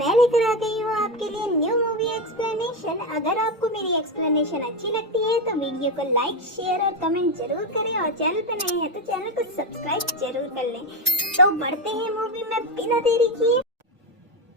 मैं लेकर आ गई हूँ आपके लिए न्यू मूवी एक्सप्लेनेशन। अगर आपको मेरी एक्सप्लेनेशन अच्छी लगती है तो वीडियो को लाइक, शेयर और कमेंट जरूर करें और चैनल पे नए हैं तो चैनल को सब्सक्राइब जरूर कर लें। तो बढ़ते हैं मूवी में बिना देरी किए।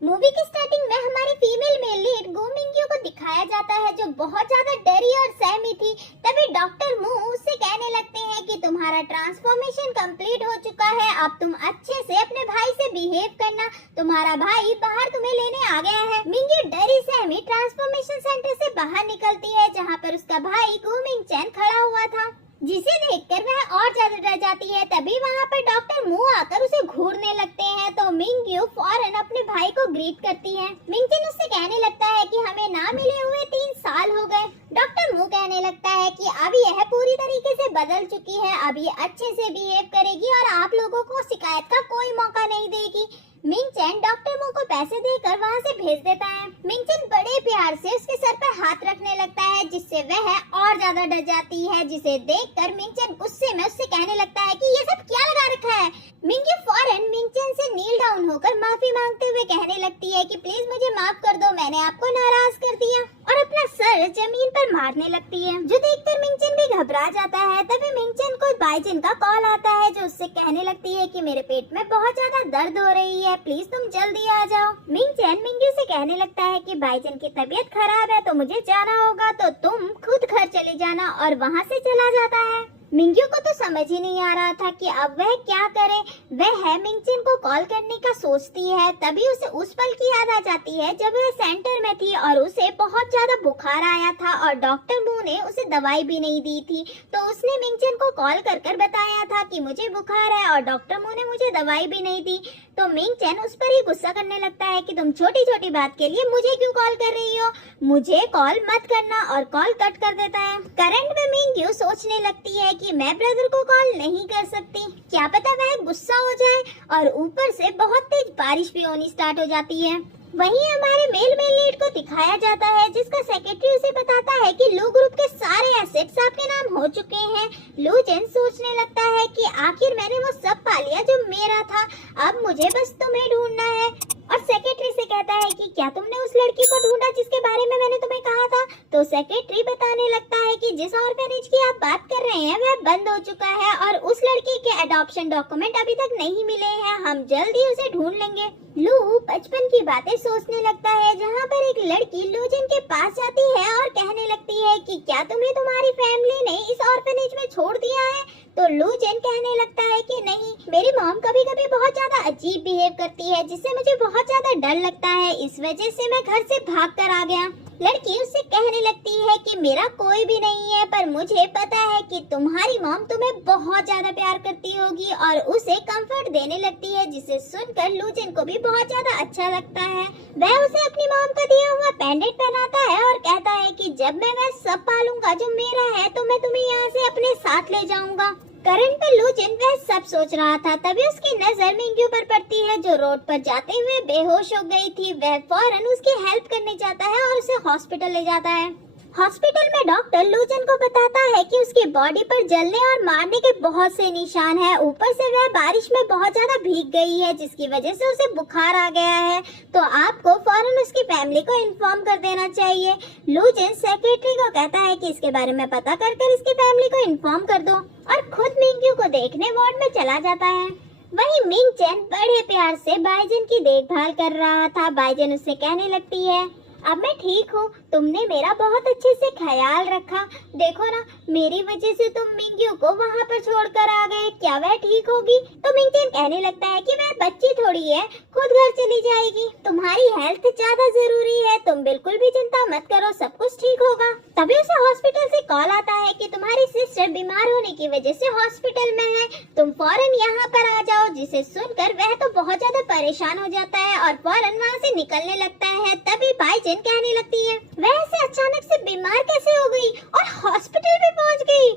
मूवी की स्टार्टिंग में हमारी फीमेल मेल लीड गो मिंग्यू को दिखाया जाता है जो बहुत ज्यादा डरी और सहमी थी। तभी डॉक्टर मू उससे कहने लगते हैं कि तुम्हारा ट्रांसफॉर्मेशन कंप्लीट हो चुका है, अब तुम अच्छे से अपने भाई से बिहेव करना, तुम्हारा भाई बाहर तुम्हें लेने आ गया है। मिंग्यू डरी सहमी ट्रांसफॉर्मेशन सेंटर से बाहर निकलती है जहाँ पर उसका भाई गो मिंग चैन खड़ा हुआ था, जिसे देखकर वह और ज्यादा डर जाती है। तभी वहाँ पर डॉक्टर मू आकर उसे घूरने लगते हैं तो मिंग्यू फौरन अपने भाई को ग्रीट करती है। मिंगचन उससे कहने लगता है कि हमें ना मिले हुए 3 साल हो गए। डॉक्टर मू कहने लगता है कि अब यह पूरी तरीके से बदल चुकी है, अब ये अच्छे से बिहेव करेगी और आप लोगों को शिकायत का कोई मौका नहीं देगी। मिंगचन डॉक्टर मू को पैसे देकर वहाँ से भेज देता है। मिंगचन बड़े प्यार से उसके सर पर हाथ रखने लगता है जिससे वह और ज्यादा डर जाती है, जिसे देखकर मिंगचन गुस्से में उससे कहने लगता है कि ये सब क्या लगा रखा है। मिंग्यू फौरन मिंगचन से नील डाउन होकर माफी मांगते हुए कहने लगती है कि प्लीज मुझे माफ कर दो, मैंने आपको नाराज कर दिया, और अपना सर जमीन पर मारने लगती है, जो देखकर मिंगचन भी घबरा जाता है। तभी मिंगचन को बाइजन का कॉल आता है जो उससे कहने लगती है कि मेरे पेट में बहुत ज्यादा दर्द हो रही है, प्लीज तुम जल्दी आ जाओ। मिंगचन मिंग्यू से कहने लगता है कि बाइजन की तबीयत खराब है तो मुझे जाना होगा, तो तुम खुद घर चले जाना, और वहाँ से चला जाता है। मिंग्यू को तो समझ ही नहीं आ रहा था कि अब वह क्या करे। वह मिंगचन को कॉल करने का सोचती है, तभी उसे उस पल की याद आ जाती है जब वह सेंटर में थी और उसे बहुत ज्यादा बुखार आया था और डॉक्टर मू ने उसे दवाई भी नहीं दी थी। तो उसने मिंगचन को कॉल कर कर बताया था कि मुझे बुखार है और डॉक्टर मू ने मुझे दवाई भी नहीं दी। तो मिंगचन उस पर ही गुस्सा करने लगता है कि तुम छोटी छोटी बात के लिए मुझे क्यों कॉल कर रही हो, मुझे कॉल मत करना, और कॉल कट कर देता है। करंट में मिंग्यू सोचने लगती है कि मैं ब्रदर को कॉल नहीं कर सकती, क्या पता वह गुस्सा हो जाए, और ऊपर से बहुत तेज बारिश भी होनी स्टार्ट हो जाती है। वहीं हमारे मेल लीड को दिखाया जाता है जिसका सेक्रेटरी उसे बताता है कि लो ग्रुप के सारे एसेट्स आपके नाम हो चुके हैं। लो जेन सोचने लगता है कि आखिर मैंने वो सब पा लिया जो मेरा था, अब मुझे बस तुम्हें ढूंढना है, और सेक्रेटरी से कहता है कि क्या तुमने उस लड़की को ढूंढा जिसके बारे में मैंने तुम्हें कहा था। तो सेक्रेटरी बताने लगता है कि जिस ऑर्फेनेज की आप बात कर रहे हैं वह बंद हो चुका है और उस लड़की के अडॉप्शन डॉक्यूमेंट अभी तक नहीं मिले हैं, हम जल्द ही उसे ढूंढ लेंगे। लू बचपन की बातें सोचने लगता है जहाँ पर एक लड़की लूजिन के पास जाती है और कहने लगती है कि क्या तुम्हें तुम्हारी फैमिली ने इस ऑर्फेनेज में छोड़ दिया है। तो लूजिन कहने लगता है कि नहीं, मेरी मॉम कभी कभी बहुत ज्यादा अजीब बिहेव करती है जिससे मुझे बहुत ज्यादा डर लगता है, इस वजह से मैं घर से भाग कर आ गया। लड़की उससे कहने लगती है कि मेरा कोई भी नहीं है, पर मुझे पता है कि तुम्हारी मॉम तुम्हें बहुत ज्यादा प्यार करती होगी, और उसे कंफर्ट देने लगती है, जिसे सुनकर लूजिन को भी बहुत ज्यादा अच्छा लगता है। वह उसे अपनी मॉम का दिया हुआ पेंडेंट पहनाता है और कहता है कि जब मैं वह सब पालूंगा जो मेरा है तो मैं तुम्हें यहाँ से अपने साथ ले जाऊंगा। करंट पे लूजिन वह सब सोच रहा था, तभी उसकी नजर मिंग्यू पर पड़ती है जो रोड पर जाते हुए बेहोश हो गई थी। वह फौरन उसकी हेल्प करने जाता है और उसे हॉस्पिटल ले जाता है। हॉस्पिटल में डॉक्टर लूजन को बताता है कि उसकी बॉडी पर जलने और मारने के बहुत से निशान हैं। ऊपर से वह बारिश में बहुत ज्यादा भीग गई है जिसकी वजह से उसे बुखार आ गया है, तो आपको फौरन उसकी फैमिली को इन्फॉर्म कर देना चाहिए। लूजन सेक्रेटरी को कहता है कि इसके बारे में पता कर इसकी फैमिली को इन्फॉर्म कर दो, और खुद मिंग्यू को देखने वार्ड में चला जाता है। वहीं मिंगचन बड़े प्यार से बाइजन की देखभाल कर रहा था। बाइजन उससे कहने लगती है, अब मैं ठीक हूँ, तुमने मेरा बहुत अच्छे से ख्याल रखा, देखो ना मेरी वजह से तुम मिंग्यू को वहाँ पर छोड़कर आ गए, क्या वह ठीक होगी। तो मिंगचन कहने लगता है कि वह बच्ची थोड़ी है, खुद घर चली जाएगी, तुम्हारी हेल्थ ज्यादा जरूरी है, तुम बिल्कुल भी चिंता मत करो, सब कुछ ठीक होगा। तभी उसे हॉस्पिटल से कॉल आता है कि तुम्हारी सिस्टर बीमार होने की वजह से हॉस्पिटल में है, तुम फौरन यहाँ पर आ जाओ। जिसे सुनकर वह तो बहुत ज्यादा परेशान हो जाता है और फौरन वहाँ से निकलने लगता है। तभी बाइजन कहने लगती है, वह ऐसे अचानक से बीमार कैसे हो गई और हॉस्पिटल भी पहुँच गई।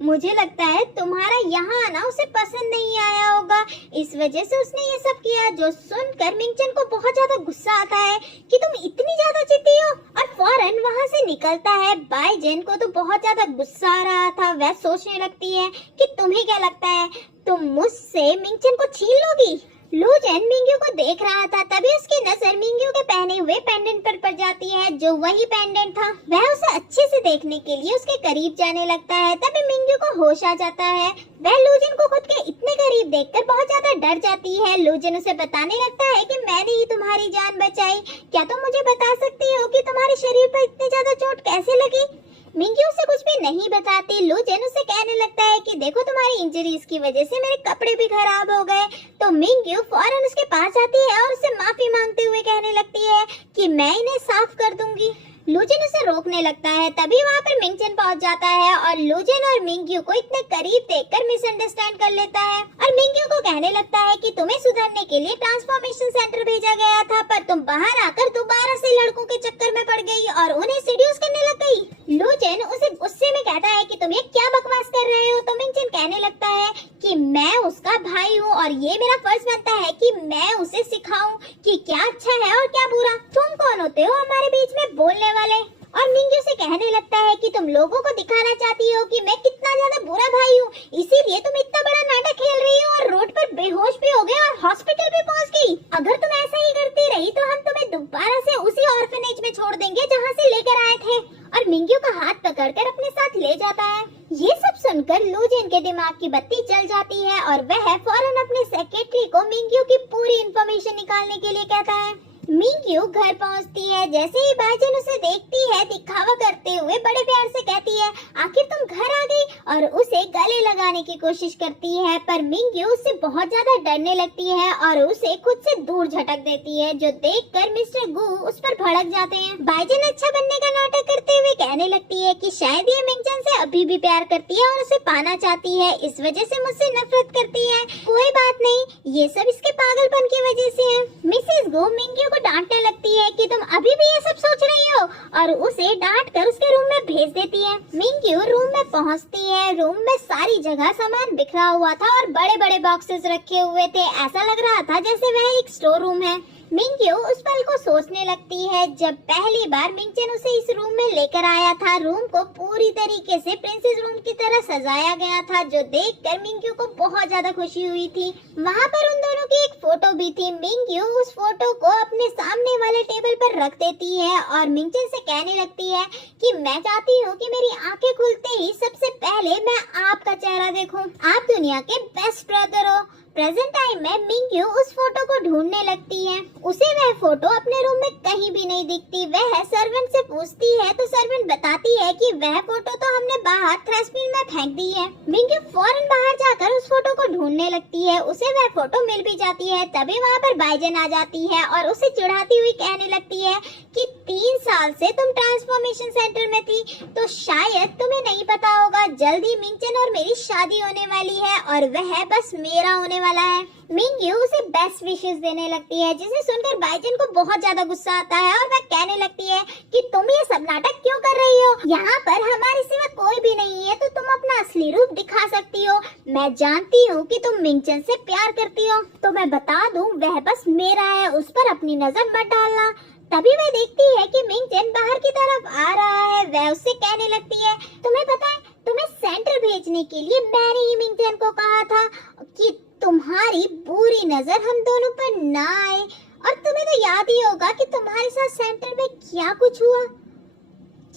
मुझे लगता है तुम्हारा यहाँ आना उसे पसंद नहीं आया होगा, इस वजह से उसने ये सब किया। जो सुनकर मिंगचन को बहुत ज्यादा गुस्सा आता है कि तुम इतनी ज्यादा चिढ़ती हो, और फौरन वहाँ से निकलता है। बाइजन को तो बहुत ज्यादा गुस्सा आ रहा था, वह सोचने लगती है कि तुम्हें क्या लगता है तुम मुझसे मिंगचन को छीन लोगी। लूजन मिंग्यू को देख रहा था, तभी उसकी नजर मिंग्यू के पहने हुए पेंडेंट पर पड़ जाती है, जो वही पेंडेंट था। वह उसे अच्छे से देखने के लिए उसके करीब जाने लगता है। तभी मिंग्यू को होश आ जाता है। वह लूजन को खुद के इतने करीब देखकर बहुत ज्यादा डर जाती है। लूजन उसे बताने लगता है कि मैंने ही तुम्हारी जान बचाई, क्या तुम मुझे बता सकती हो कि तुम्हारे शरीर पर इतनी ज्यादा चोट कैसे लगी? मिंग्यू उसे कुछ भी नहीं बताती। लूजन उसे कहने लगता है कि देखो, तुम्हारी इंजरीज की वजह से मेरे कपड़े भी खराब हो गए। तो मिंग्यू फौरन उसके पास आती है और उससे माफी मांगते हुए कहने लगती है कि मैं इन्हें साफ कर दूंगी। लूजन उसे रोकने लगता है। तभी वहाँ पर मिंगचन पहुँच जाता है और लूजन और मिंग्यू को इतने करीब देखकर मिसअंडरस्टैंड कर लेता है और मिंग्यू को कहने लगता है कि तुम्हें सुधरने के लिए ट्रांसफॉर्मेशन सेंटर भेजा गया था, पर तुम बाहर आकर दोबारा से लड़कों के चक्कर में पड़ गई और उन्हें सीड्यूस करने लग गई। लूजन उसे गुस्से में कहता है कि तुम ये क्या बकवास कर रहे हो। तो मिंगचन कहने लगता है कि मैं उसका भाई हूँ और ये मेरा फर्ज बनता है कि मैं उसे सिखाऊं कि क्या अच्छा है और क्या बुरा। तुम कौन होते हो हमारे बीच में बोलने वाले? और मिंग्यू से कहने लगता है कि तुम लोगों को दिखाना चाहती हो कि मैं कितना ज्यादा बुरा भाई हूँ, इसीलिए तुम इतना बड़ा नाटक खेल रही हो और रोड पर बेहोश भी हो गए और हॉस्पिटल भी पहुँच गई। अगर तुम ऐसा ही करती रही तो हम तुम्हें दोबारा से उसी ऑर्फनेज में छोड़ देंगे जहाँ से लेकर आए थे। और मिंग्यू का हाथ पकड़कर अपने साथ ले जाता है। ये सब सुनकर लूजन के दिमाग की बत्ती जल जाती है और वह फौरन अपने सेक्रेटरी को मिंग्यू की पूरी इंफॉर्मेशन निकालने के लिए कहता है। मिंग्यू घर पहुंचती है। जैसे ही बाइजन उसे देखती है, दिखावा करते हुए बड़े प्यार से कहती है, आखिर तुम घर आ गई, और उसे गले लगाने की कोशिश करती है, पर मिंग्यू उससे बहुत ज्यादा डरने लगती है और उसे खुद से दूर झटक देती है, जो देखकर मिस्टर गू उस पर भड़क जाते हैं। बाइजन अच्छा बनने का नाटक करते हुए कहने लगती है कि शायद ये मिंगचन से अभी भी प्यार करती है और उसे पाना चाहती है, इस वजह से मुझसे नफरत करती है। कोई बात नहीं, ये सब इसके पागलपन की वजह से है। मिसेस गू मिंग्यू को डांटने लगती है कि तुम अभी भी ये सब सोच रही हो और उसे डांट कर उसके रूम में भेज देती है। मिंग्यू रूम में पहुंचती है। रूम में सारी जगह सामान बिखरा हुआ था और बड़े बड़े बॉक्सेस रखे हुए थे। ऐसा लग रहा था जैसे वह एक स्टोर रूम है। मिंग्यू उस पल को सोचने लगती है जब पहली बार मिंगचन उसे इस रूम में लेकर आया था। रूम को पूरी तरीके से प्रिंसेस रूम की तरह सजाया गया था, जो देखकर मिंग्यू को बहुत ज्यादा खुशी हुई थी। वहाँ पर उन दोनों की एक फोटो भी थी। मिंग्यू उस फोटो को अपने सामने वाले टेबल पर रख देती है और मिंगचन से कहने लगती है कि मैं चाहती हूँ कि मेरी आंखें खुलते ही सबसे पहले मैं आपका चेहरा देखूं। आप दुनिया के बेस्ट ब्रदर हो। प्रेजेंट टाइम में मिंग्यू उस फोटो को ढूंढने लगती है। उसे वह फोटो अपने रूम में कहीं भी नहीं दिखती। वह सर्वेंट से पूछती है तो सर्वेंट बताती है कि वह फोटो तो हमने बाहर ट्रैशबिन में फेंक दी है। मिंग्यू फौरन बाहर जाकर उस फोटो को ढूंढने लगती है। उसे वह फोटो मिल भी जाती है। तभी वहाँ पर बाइजन आ जाती है और उसे चिढ़ाती हुई कहने लगती है कि 3 साल से तुम ट्रांसफॉर्मेशन सेंटर में थी, तो शायद तुम्हें नहीं पता होगा, जल्दी मिंगचन और मेरी शादी होने वाली है और वह बस मेरा होने वाला है। मिंग्यू उसे बेस्ट विशेस देने लगती है, जिसे सुनकर बाइजन को बहुत ज्यादा गुस्सा आता है और वह कहने लगती है कि तुम ये सब नाटक क्यों कर रही हो? यहाँ पर हमारे सिवा कोई भी नहीं है, तो तुम अपना असली रूप दिखा सकती हो। मैं जानती हूँ कि तुम मिंगचन से प्यार करती हो, तो मैं बता दूँ वह बस मेरा है, उस पर अपनी नजर मत डालना। तभी वह देखती है कि मिंगचन बाहर की तरफ आ रहा है। वह उससे कहने लगती है, तुम्हें पता है, तुम्हें सेंटर भेजने के लिए मैंने ही मिंगचन को कहा था कि तुम्हारी बुरी नजर हम दोनों पर ना आए। और तुम्हें तो याद ही होगा कि तुम्हारे साथ सेंटर में क्या कुछ हुआ।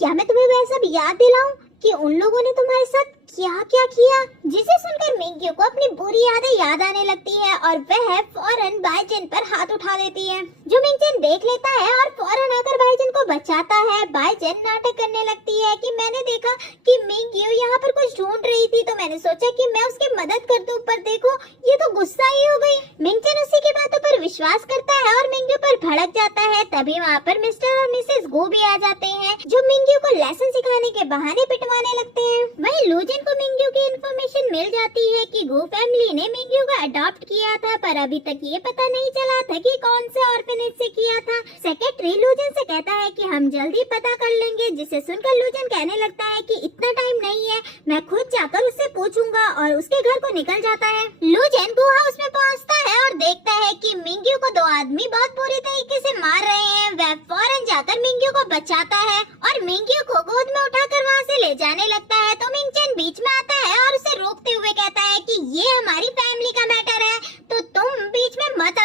क्या मैं तुम्हें वह सब याद दिलाऊं कि उन लोगों ने तुम्हारे साथ क्या क्या किया? जिसे सुनकर मिंग्यू को अपनी बुरी यादें याद आने लगती है और वह फौरन बाइजन पर हाथ उठा देती है, जो मिंगचन देख लेता है और फौरन आकर बाइजन को बचाता है। बाइजन नाटक करने लगती है कि मैंने देखा कि मिंग्यू यहाँ पर कुछ ढूंढ रही थी, तो मैंने सोचा कि मैं उसकी मदद कर दूं, पर देखो ये तो गुस्सा ही हो गई। मिंगचन उसी की बातों पर विश्वास करता है और मिंग्यू पर भड़क जाता है। तभी वहाँ पर मिस्टर और मिसेस गो भी आ जाते हैं, जो मिंग्यू को लेसन सिखाने के बहाने पिटवाने लगते हैं। वहीं लूजन को मिंग्यू की इन्फॉर्मेशन मिल जाती है कि गो फैमिली ने मिंग्यू को अडॉप्ट किया था, पर अभी तक ये पता नहीं चला था कि कौन से ऑर्फनेज से किया था। सेक्रेटरी लूजन से कहता है कि हम जल्दी पता कर लेंगे, जिसे सुनकर लूजन कहने लगता है कि इतना टाइम नहीं है, मैं खुद जाकर उससे पूछूंगा, और उसके घर को निकल जाता है। लूजन गो हाउस में पहुंचता है और देखता है कि मिंग्यू को 2 आदमी बहुत बुरी तरीके से मार रहे हैं। वह फौरन जाकर मिंग्यू को बचाता है और मिंग्यू को गोद में उठाकर वहाँ से ले जाने लगता है। तो मिंगचन बीच में आता है और उसे रोकते हुए कहता है कि ये हमारी फैमिली का मैटर है, तो तुम बीच में मत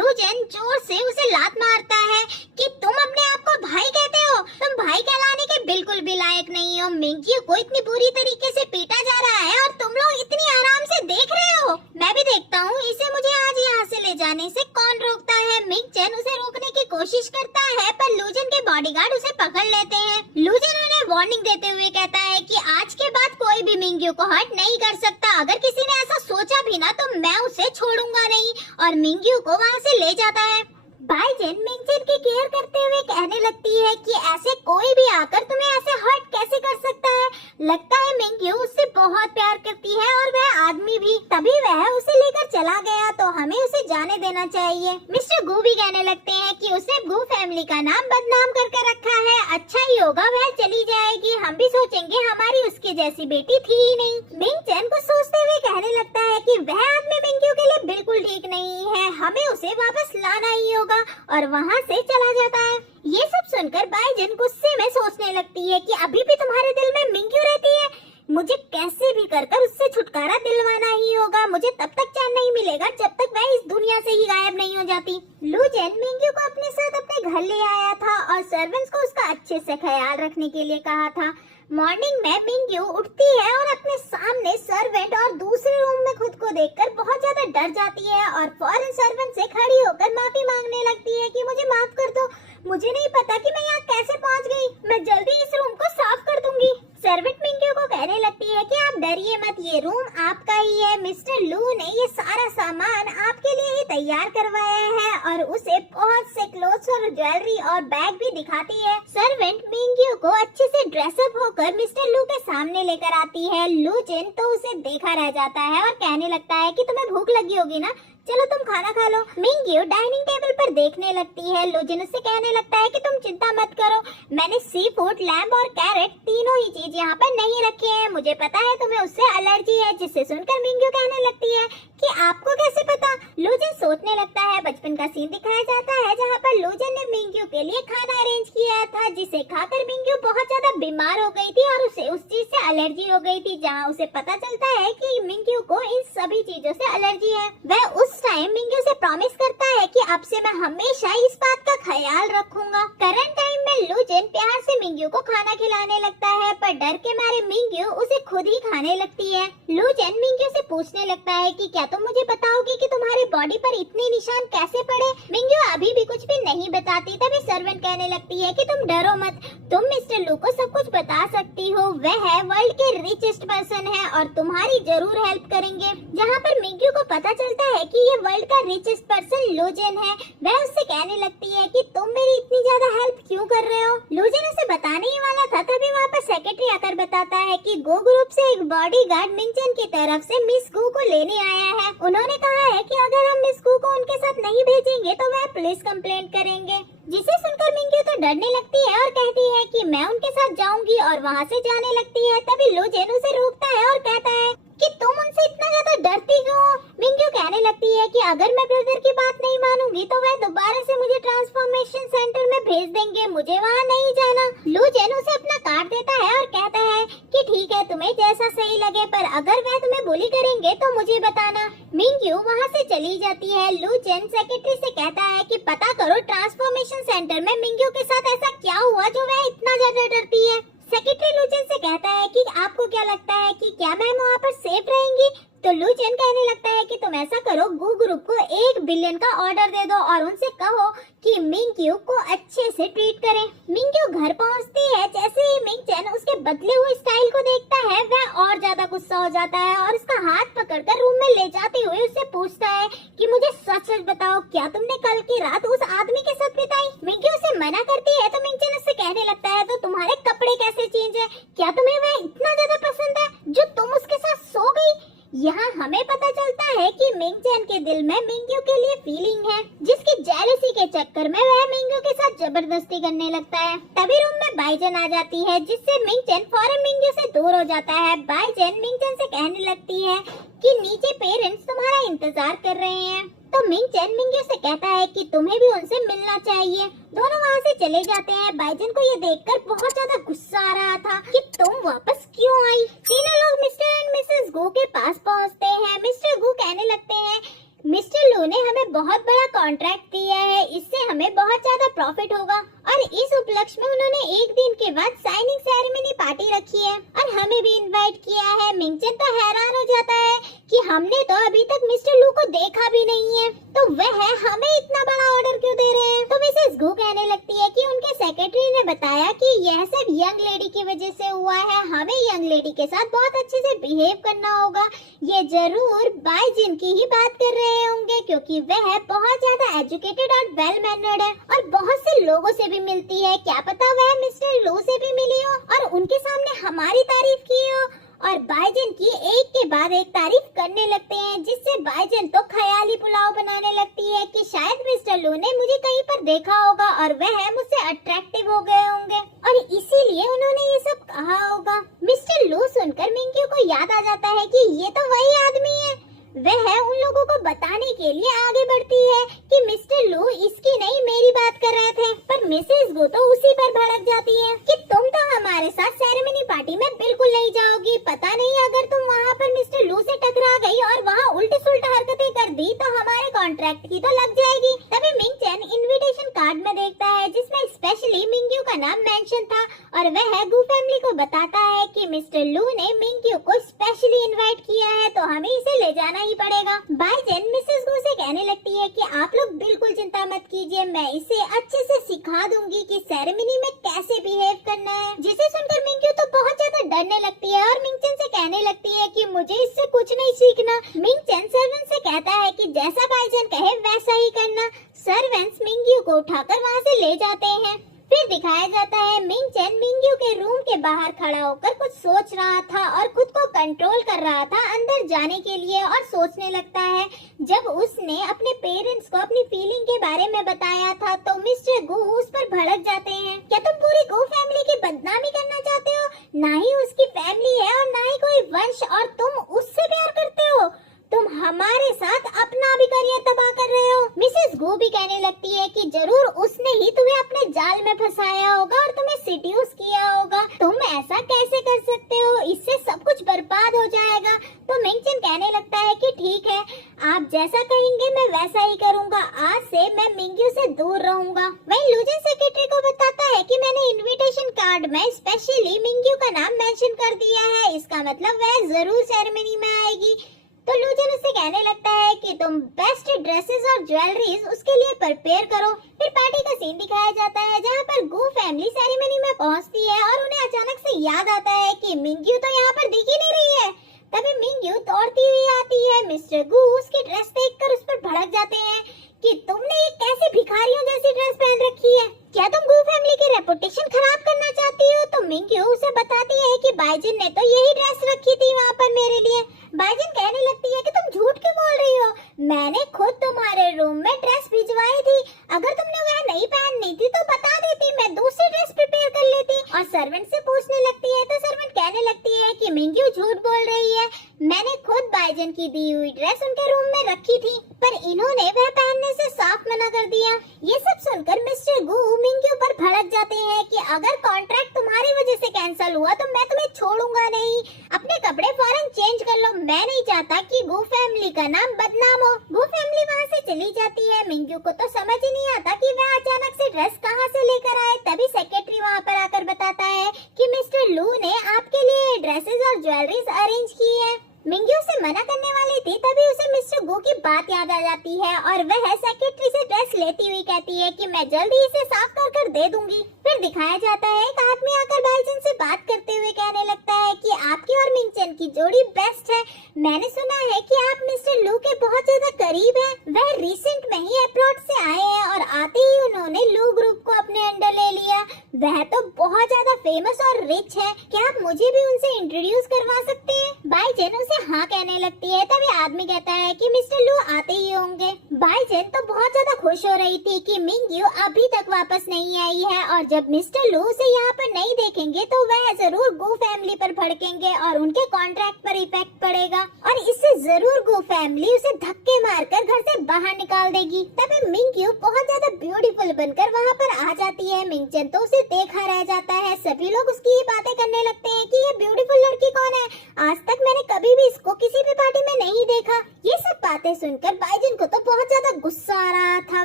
लूजेन जोर से उसे लात मारता है कि तुम अपने आप को भाई कहते हो, तुम भाई कहलाने के बिल्कुल भी लायक नहीं हो। मिंग्यू को इतनी बुरी तरीके से पीटा जा रहा है और तुम लोग इतनी आराम से देख रहे हो। मैं भी देखता हूँ इसे मुझे आज यहाँ से ले जाने से कौन रोकता है। मिंग-चेन उसे रोकने की कोशिश करता है पर लूजेन के बॉडीगार्ड उसे पकड़ लेते हैं। लूजेन उन्हें वार्निंग देते हुए कहता है कि आज के बाद कोई भी मिंग्यू को हर्ट नहीं कर सकता। अगर किसी ने ऐसा सोचा भी ना तो मैं उसे छोड़ूंगा नहीं, और मिंग्यू को वहाँ से ले जाता है। बाइजेन मिंग-चेन की केयर करते हुए कहने लगती है कि ऐसे कोई भी आकर तुम्हें ऐसे हर्ट कैसे कर सकता है। लगता है मिंग्यू उससे बहुत प्यार करती है और वह आदमी भी, तभी वह उसे लेकर चला गया तो हमें उसे जाने देना चाहिए। मिस्टर गू भी कहने लगते हैं कि उसने गू फैमिली का नाम बदनाम करके रखा है, अच्छा ही होगा वह चली जाएगी, हम भी सोचेंगे हमारी उसके जैसी बेटी थी ही नहीं। मिंग-चेन को सोचते हुए कहने लगता है कि वह आदमी मिंग्यू के लिए बिल्कुल ठीक नहीं है, हमें उसे वापस लाना ही होगा, और वहाँ से चला जाता है। ये सब सुनकर बाइजेन गुस्से में सोचने लगती है कि अभी भी तुम्हारे दिल में मिंग्यू रहती है, मुझे कैसे भी कर उससे छुटकारा दिलवाना ही होगा, मुझे तब तक चैन नहीं मिलेगा जब तक वह इस दुनिया से ही गायब नहीं हो जाती। लूजेन मिंग्यू को अपने साथ अपने घर ले आया था और सर्वेंट्स को उसका अच्छे से ख्याल रखने के लिए कहा था। मॉर्निंग में मिंग्यू उठती है और अपने सामने सर्वेंट और दूसरे रूम में खुद को देखकर बहुत ज्यादा डर जाती है और फौरन सर्वेंट से खड़ी होकर माफी मांगने लगती है कि मुझे माफ कर दो, मुझे नहीं पता कि मैं यहाँ कैसे पहुँच गई, मैं जल्दी इस रूम को साफ कर दूंगी। सर्वेंट मिंग्यू को कहने लगती है कि आप डरिए मत, ये रूम आपका ही है, मिस्टर लू ने ये सारा सामान आपके लिए ही तैयार करवाया है, और उसे बहुत से क्लोथ्स और ज्वेलरी और बैग भी दिखाती है। सर्वेंट मिंग्यू को अच्छे से ड्रेसअप होकर मिस्टर लू के सामने लेकर आती है। लूजेन तो उसे देखा रह जाता है और कहने लगता है कि तुम्हें भूख लगी होगी ना, चलो तुम खाना खा लो। मिंग्यू डाइनिंग टेबल पर देखने लगती है। लूजेन उससे कहने लगता है कि तुम चिंता मत करो, मैंने सी फूड, लैम्ब और कैरेट तीनों ही चीज यहाँ पर नहीं रखे हैं, मुझे पता है तुम्हें उससे एलर्जी है। जिससे सुनकर मिंग्यू कहने लगती है कि आपको कैसे पता। लूजेन सोचने लगता है बचपन का सीन दिखाया जाता है जहाँ पर लूजेन ने मिंग्यू के लिए खाना अरेंज किया था, जिसे खाकर मिंग्यू बहुत ज्यादा बीमार हो गई थी और उसे उस चीज से एलर्जी हो गई थी, जहाँ उसे पता चलता है कि मिंग्यू को इन सभी चीजों से एलर्जी है। वह उस टाइम मिंग्यू से प्रॉमिस करता है कि अब से मैं हमेशा इस बात का ख्याल रखूंगा। करंट टाइम में लूजेन प्यार से मिंग्यू को खाना खिलाने लगता है, पर डर के मारे मिंग्यू उसे खुद ही खाने लगती है। लूजेन मिंग्यू से पूछने लगता है कि क्या तुम मुझे बताओगे कि तुम्हारे बॉडी पर इतने निशान कैसे पड़े। मिंग्यू अभी भी कुछ भी नहीं बताती। तभी सर्वेंट कहने लगती है कि तुम डरो मत, तुम मिस्टर लू को सब कुछ बता सकती हो, वह वर्ल्ड के रिचेस्ट पर्सन है और तुम्हारी जरूर हेल्प करेंगे। जहाँ पर मिंग्यू को पता चलता है कि ये वर्ल्ड का रिचेस्ट पर्सन लूजेन है, वह उससे कहने लगती है कि तुम मेरी इतनी ज्यादा हेल्प क्यों कर रहे हो। लूजेन उसे बताने ही वाला था, तभी वहाँ पर सेक्रेटरी आकर बताता है कि गो ग्रुप से एक बॉडीगार्ड मिंग-चेन की तरफ से मिस गू को लेने आया है। उन्होंने कहा है कि अगर हम मिस गू को उनके साथ नहीं भेजेंगे तो वह पुलिस कंप्लेंट करेंगे। जिसे सुनकर मिंग्यू तो डरने लगती है और कहती है कि मैं उनके साथ जाऊंगी, और वहाँ से जाने लगती है। तभी लूजेन उसे रोकता है और कहता है कि तुम उनसे इतना ज्यादा डरती क्यों हो। मिंग्यू कहने लगती है कि अगर मैं ब्रदर की बात नहीं मानूंगी तो वह दोबारा से मुझे ट्रांसफॉर्मेशन सेंटर में भेज देंगे, मुझे वहाँ नहीं जाना। लूजेन उसे अपना कार्ड देता है और कहता है कि ठीक है, तुम्हें जैसा सही लगे, पर अगर वह तुम्हें बुली करेंगे तो मुझे बताना। मिंग्यू वहाँ से चली जाती है। लूजेन सेक्रेटरी से कहता है कि पता करो ट्रांसफॉर्मेशन सेंटर में मिंग्यू के साथ ऐसा क्या हुआ जो वह इतना ज्यादा डरती है। सेक्रेटरी लूजेन से कहता है कि आपको क्या लगता है कि क्या मैम वहाँ पर सेफ रहेंगी। तो लूजेन कहने लगता है कि तुम ऐसा करो, गू ग्रुप को 1 बिलियन का ऑर्डर दे दो और उनसे कहो कि मिंग्यू को अच्छे से ट्रीट करें। मिंग्यू घर पहुंचती है। जैसे ही मिंग-चेन उसके बदले हुए स्टाइल को देखता है, वह और ज्यादा गुस्सा हो जाता है और उसका हाथ पकड़कर रूम में ले जाते हुए उससे पूछता है कि मुझे सच सच बताओ, क्या तुमने कल की रात उस आदमी के साथ बिताई। मिंग्यू उसे मना करती है तो मिंग-चेन उससे कहने लगता है तो तुम्हारे कपड़े कैसे चेंज है, क्या तुम्हें वह इतना ज्यादा पसंद है जो तुम उसके साथ सो गई। यहाँ हमें पता चलता है कि मिंग-चेन के दिल में मिंग्यू के लिए फीलिंग है, जिसकी जेलसी के चक्कर में वह मिंग्यू के साथ जबरदस्ती करने लगता है। तभी रूम में बाइजेन आ जाती है, जिससे मिंग-चेन फौरन मिंग्यू से दूर हो जाता है। बाइजेन मिंग-चेन से कहने लगती है कि नीचे पेरेंट्स तुम्हारा इंतजार कर रहे हैं। तो मिंग-चेन मिंग्यू से कहता है कि तुम्हें भी उनसे मिलना चाहिए। दोनों वहाँ से चले जाते हैं। बाइजेन को ये देखकर बहुत ज्यादा गुस्सा आ रहा था कि तुम वापस क्यों आई। तीनों लोग मिस्टर एंड मिसेस गू के पास पहुँचते हैं। मिस्टर गू कहने लगते हैं मिस्टर लू ने हमें बहुत बड़ा कॉन्ट्रैक्ट दिया है, इससे हमें बहुत ज्यादा प्रॉफिट होगा और इस उपलक्ष्य में उन्होंने एक दिन के बाद साइनिंग सेरेमनी पार्टी रखी है और हमें भी इनवाइट किया है। मिंगचन तो हैरान हो जाता है कि हमने तो अभी तक मिस्टर लू को देखा भी नहीं है, तो वह हमें इतना बड़ा ऑर्डर क्यों दे रहे हैं। तो मिसेस गू कहने लगती है कि उनके सेक्रेटरी ने बताया कि यह सब यंग लेडी की वजह से हुआ है, हमें यंग लेडी के साथ बहुत अच्छे से बिहेव करना होगा। ये जरूर बाइजिन की ही बात कर रहे होंगे क्योंकि वह बहुत ज्यादा एजुकेटेड और वेल मैनर्ड है और बहुत से लोगों से भी मिलती है। क्या पता वह मिस्टर लू से भी मिली हो और उनके सामने हमारी तारीफ की हो। और बाइजन की एक के बाद एक तारीफ करने लगते हैं, जिससे बाइजन तो ख्याली पुलाव बनाने लगती है कि शायद मिस्टर लू ने मुझे कहीं पर देखा होगा और वह मुझसे अट्रैक्टिव हो गए होंगे और इसीलिए उन्होंने ये सब कहा होगा। मिस्टर लू सुनकर मिंक्यू को याद आ जाता है कि ये तो वही आदमी है। वह उन लोगों को बताने के लिए आगे बढ़ती है कि मिस्टर लू इसकी नहीं मेरी बात कर रहे थे, पर मिसेस गो तो उसी पर भड़क जाती है कि तुम तो हमारे साथ सेरेमनी पार्टी में बिल्कुल नहीं जाओगी। पता नहीं अगर तुम वहाँ पर मिस्टर लू से टकरा गई और वहाँ उल्टी सुल्टा हरकतें कर दी तो हमारे कॉन्ट्रैक्ट की तो लग जाएगी। तभी मिंगचन इनविटेशन कार्ड में देखता है जिसमें स्पेशली मिंग्यू का नाम मेंशन था और वह गू फैमिली को बताता है कि मिस्टर लू ने मिंग्यू को स्पेशली इनवाइट किया है, तो हमें इसे ले जाना ही पड़ेगा। बाइजन मिसेस गू से कहने लगती है कि आप लोग बिल्कुल चिंता मत कीजिए, मैं इसे अच्छे से सिखा दूंगी कि सेरेमनी में कैसे बिहेव करना है। जिसे सुनकर मिंग्यू तो बहुत ज्यादा डरने लगती है और मिंगचन से कहने लगती है कि मुझे इससे कुछ नहीं सीखना। मिंगचन सर्वेंट से कहता है कि जैसा बाइजन कहे वैसा ही करना। सर्वेंट्स मिंग्यू को उठाकर वहाँ से ले जाते हैं। फिर दिखाया जाता है मिंगचन मिंग्यू के रूम के बाहर खड़ा होकर कुछ सोच रहा था और खुद को कंट्रोल कर रहा था अंदर जाने के लिए और सोचने लगता है। जब उसने अपने पेरेंट्स को अपनी फीलिंग के बारे में बताया था तो मिस्टर गू उस पर भड़क जाते हैं। क्या तुम पूरी गू फैमिली की बदनामी करना चाहते हो? ना ही उसकी फैमिली है और ना ही कोई वंश और तुम उससे प्यार करते हो। तुम हमारे साथ अपना भी करियर तबाह कर रहे हो। मिसेस गो भी कहने लगती है कि जरूर उसने ही तुम्हें अपने जाल में फंसाया होगा और तुम्हें सिड्यूस किया होगा। तुम ऐसा कैसे कर सकते हो? इससे सब कुछ बर्बाद हो जाएगा। तो मिंगचन कहने लगता है कि ठीक है, आप जैसा कहेंगे मैं वैसा ही करूंगा। आज से मैं मिंग्यू से दूर रहूंगा। वहीं लूजन सेक्रेटरी को बताता है कि मैंने इनविटेशन कार्ड में स्पेशली मिंग्यू का नाम मेंशन कर दिया है, इसका मतलब वह जरूर सेरेमनी में आएगी। तो लूजन उससे कहने लगता है कि तुम बेस्ट ड्रेसेस और ज्वेलरीज उसके लिए प्रिपेयर करो। फिर पार्टी का सीन दिखाया जाता है जहाँ पर गू फैमिली सेरेमनी में पहुँचती है और उन्हें अचानक से याद आता है कि मिंग्यू तो यहाँ पर दिख ही नहीं रही है। तभी मिंग्यू दौड़ती हुई आती है। मिस्टर गू उसकी ड्रेस देखकर उस पर भड़क जाते हैं कि तुमने ये कैसी भिखारियों जैसी ड्रेस पहन रखी है, क्या तुम गू फैमिली की रेपुटेशन खराब करना चाहती हो? तो मिंग्यू उसे बताती है कि बाइजन ने तो यही ड्रेस रखी थी वहाँ पर मेरे लिए। बाइजन कहने लगती है कि तुम झूठ क्यों बोल रही हो? मैंने खुद तुम्हारे रूम में ड्रेस भिजवाई थी, अगर तुमने वह नहीं पहननी थी तो बता देती, मैं दूसरी ड्रेस प्रिपेयर कर लेती। और सर्वेंट से पूछने लगती है तो सर्वेंट कहने लगती है कि मिंग्यू झूठ बोल रही है, मैंने खुद बाइजन की दी हुई ड्रेस उनके रूम में रखी थी, पर इन्होंने वह पहनने से साफ मना कर दिया। ये सब सुनकर मिस्टर गू मिंग्यू पर भड़क जाते हैं कि अगर कॉन्ट्रैक्ट तुम्हारी वजह से कैंसिल हुआ तो मैं तुम्हें छोड़ूंगा नहीं, अपने कपड़े फौरन चेंज कर लो, मैं नहीं चाहता कि गू फैमिली का नाम बदनाम हो। गू फैमिली वहाँ से चली जाती है। मिंग्यू को तो समझ ही नहीं आता कि वह अचानक से ड्रेस कहाँ से लेकर आए। तभी सेक्रेटरी वहाँ पर आकर बताता है कि मिस्टर लू ने आपके लिए ड्रेसेस और ज्वेलरीज अरेंज की है। मिंग्यू से मना करने वाली थी, तभी उसे मिस्टर गू की बात याद आ जाती है और वह सेक्रेटरी से ड्रेस लेती हुई कहती है कि मैं जल्दी इसे साफ कर दे दूंगी। फिर दिखाया जाता है एक आदमी आकर बाइजन से बात करते हुए कहने लगता है कि आपकी और मिंगचन की जोड़ी बेस्ट है। मैंने सुना है कि आप मिस्टर लू के बहुत ज्यादा करीब हैं। वह रिसेंट में ही अब्रॉड से आए हैं और आते ही उन्होंने लू ग्रुप को अपने अंडर ले लिया। वह तो बहुत ज्यादा फेमस और रिच है, क्या आप मुझे भी उनसे इंट्रोड्यूस करवा सकते हैं? बाइजन उसे हाँ कहने लगती है। तभी आदमी कहता है कि मिस्टर लू आते ही होंगे। बाइजन तो बहुत ज्यादा खुश हो रही थी कि मिंग्यू अभी तक वापस नहीं आई है और जब मिस्टर लू उसे यहाँ पर नहीं देखेंगे तो वह जरूर गू फैमिली पर भड़केंगे और उनके कॉन्ट्रैक्ट पर इफेक्ट पड़ेगा और इससे जरूर गू फैमिली उसे धक्के मारकर घर से बाहर निकाल देगी। तभी मिंग्यू बहुत ज्यादा ब्यूटीफुल बनकर वहाँ पर आ जाती है। मिंगचन तो उसे देखा रह जाता है। सभी लोग उसकी ही बातें करने लगते हैं कि ये ब्यूटीफुल लड़की कौन है, आज तक मैंने कभी भी इसको किसी भी पार्टी में नहीं देखा। ये सब बातें सुनकर बाइजन को तो बहुत ज्यादा गुस्सा आ रहा था।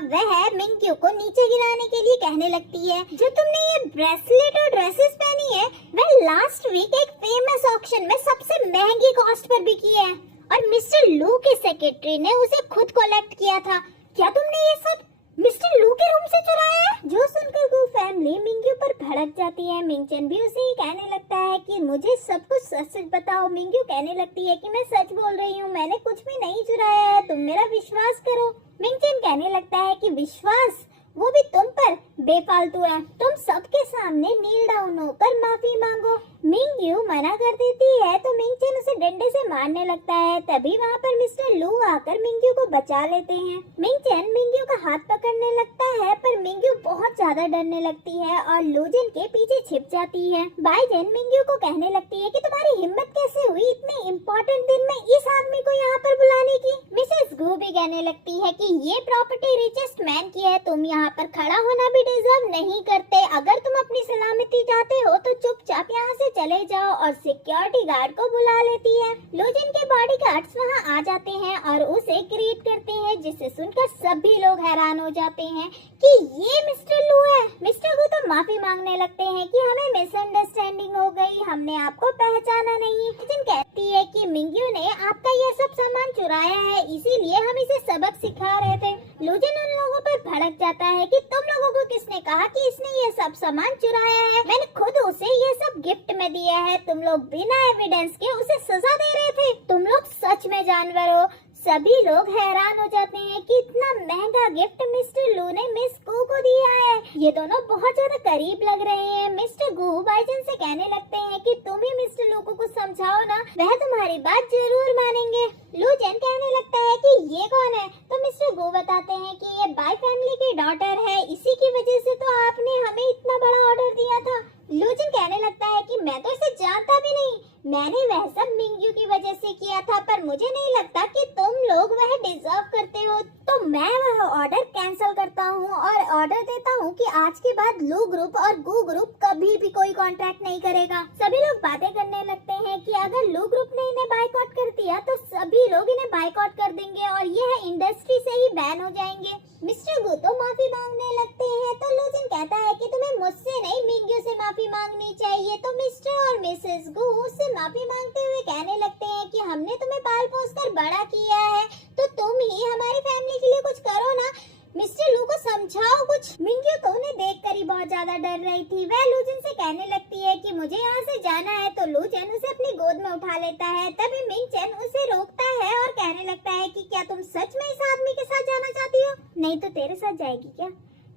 वह मिंग्यू को नीचे गिराने के लिए कहने लगती है, जो तुमने ये ब्रेसलेट और ड्रेसेस पहनी है वह लास्ट वीक एक फेमस ऑक्शन में सबसे महंगी कॉस्ट पर बिकी है और मिस्टर लू के सेक्रेटरी ने उसे खुद कलेक्ट किया था। क्या तुमने ये सब मिस्टर लू के रूम से चुराया है? जो सुनकर गू फैमिली मिंग्यू पर भड़क जाती है। मिंगचन भी उसे ही कहने लगता है कि मुझे सब कुछ सच सच बताओ। मिंग्यू कहने लगती है कि मैं सच बोल रही हूँ, मैंने कुछ भी नहीं चुराया है, तुम मेरा विश्वास करो। मिंगचन कहने लगता है कि विश्वास, वो भी तुम पर, बेफालतू है। तुम सबके सामने नील डाउन होकर माफी मांगो। मिंग्यू मना कर देती है तो मिंगचन उसे डंडे से मारने लगता है। तभी वहाँ पर मिस्टर लू आकर मिंग्यू को बचा लेते हैं। मिंगचन मिंग्यू का हाथ पकड़ने लगता है पर मिंग्यू बहुत ज्यादा डरने लगती है और लूजन के पीछे छिप जाती है। बाइजन मिंग्यू को कहने लगती है कि तुम्हारी हिम्मत कैसे हुई इतने इम्पोर्टेंट दिन में इस आदमी को यहाँ पर बुलाने की। मिसेस गू भी कहने लगती है कि ये प्रॉपर्टी रिचेस्ट मैन की है, तुम यहाँ पर खड़ा होना भी डिजर्व नहीं करते। अगर तुम अपनी सलामती चाहते हो तो चुपचाप यहाँ से चले जाओ। और सिक्योरिटी गार्ड को बुला लेती है। लूजन के बॉडी गार्ड्स वहाँ आ जाते हैं और उसे ग्रीट करते हैं, जिसे सुनकर सभी लोग हैरान हो जाते हैं कि ये मिस्टर लू है। मिस्टर लू तो माफी मांगने लगते हैं कि हमें मिसअंडरस्टैंडिंग हो गई, हमने आपको पहचाना नहीं। लूजन कहती है कि मिंग्यू ने आपका ये सब सामान चुराया है, इसीलिए हम इसे सबक सिखा रहे थे। लूजन उन लोगों पर भड़क जाता है कि तुम लोगों को किसने कहा कि इसने ये सब सामान चुराया है, मैंने खुद उसे ये सब गिफ्ट में दिया है। तुम लोग बिना एविडेंस के उसे सजा दे रहे थे, तुम लोग सच में जानवर हो। सभी लोग हैरान हो जाते हैं कि इतना महंगा गिफ्ट मिस्टर लू ने मिस गू को दिया है। ये दोनों बहुत ज्यादा करीब लग रहे हैं। मिस्टर गू बाइजन से कहने लगते हैं कि तुम ही मिस्टर लू को कुछ समझाओ ना, वह तुम्हारी बात जरूर मानेंगे। लूजन कहने लगता है कि ये कौन है, तो मिस्टर गू बताते हैं कि ये बाई फैमिली की डॉटर है, इसी की वजह से तो आपने हमें इतना बड़ा ऑर्डर दिया था। लूजन कहने लगता है कि मैं तो इसे जानता भी नहीं, मैंने वह सब मिंग्यू की वजह से किया था, पर मुझे नहीं लगता कि तुम लोग वह डिजर्व करते हो, तो मैं वह ऑर्डर कैंसिल करता हूँ और ऑर्डर देता हूँ कि आज के बाद लू ग्रुप और गू ग्रुप कभी भी कोई कॉन्ट्रैक्ट नहीं करेगा। सभी लोग बातें करने लगते हैं कि अगर लू ग्रुप ने इन्हें बायकॉट कर दिया तो सभी लोग इन्हें बायकॉट कर देंगे और यह इंडस्ट्री से ही बैन हो जाएंगे। मिस्टर गू तो माफी मांगने लगते हैं तो लूजन कहता है कि तुम्हें मुझसे नहीं मिंग्यू से माफी मांगनी चाहिए। तो मिस्टर और मिसेस गू उससे माफी मांगते हुए कहने लगते हैं कि हमने तुम्हें पाल पोस कर बड़ा किया है, तो तुम ही हमारी फैमिली के लिए कुछ करो ना, मिस्टर लू को समझाओ कुछ। मिंग्यू तो उन्हें देखकर ही बहुत ज्यादा डर रही थी। वह लूजन से कहने लगती है कि मुझे यहाँ से जाना है, तो लूजन उसे अपनी गोद में उठा लेता है। तभी मिंगचन उसे रोकता है और कहने लगता है कि क्या तुम सच में इस आदमी के साथ जाना चाहती हो, नहीं तो तेरे साथ जाएगी क्या।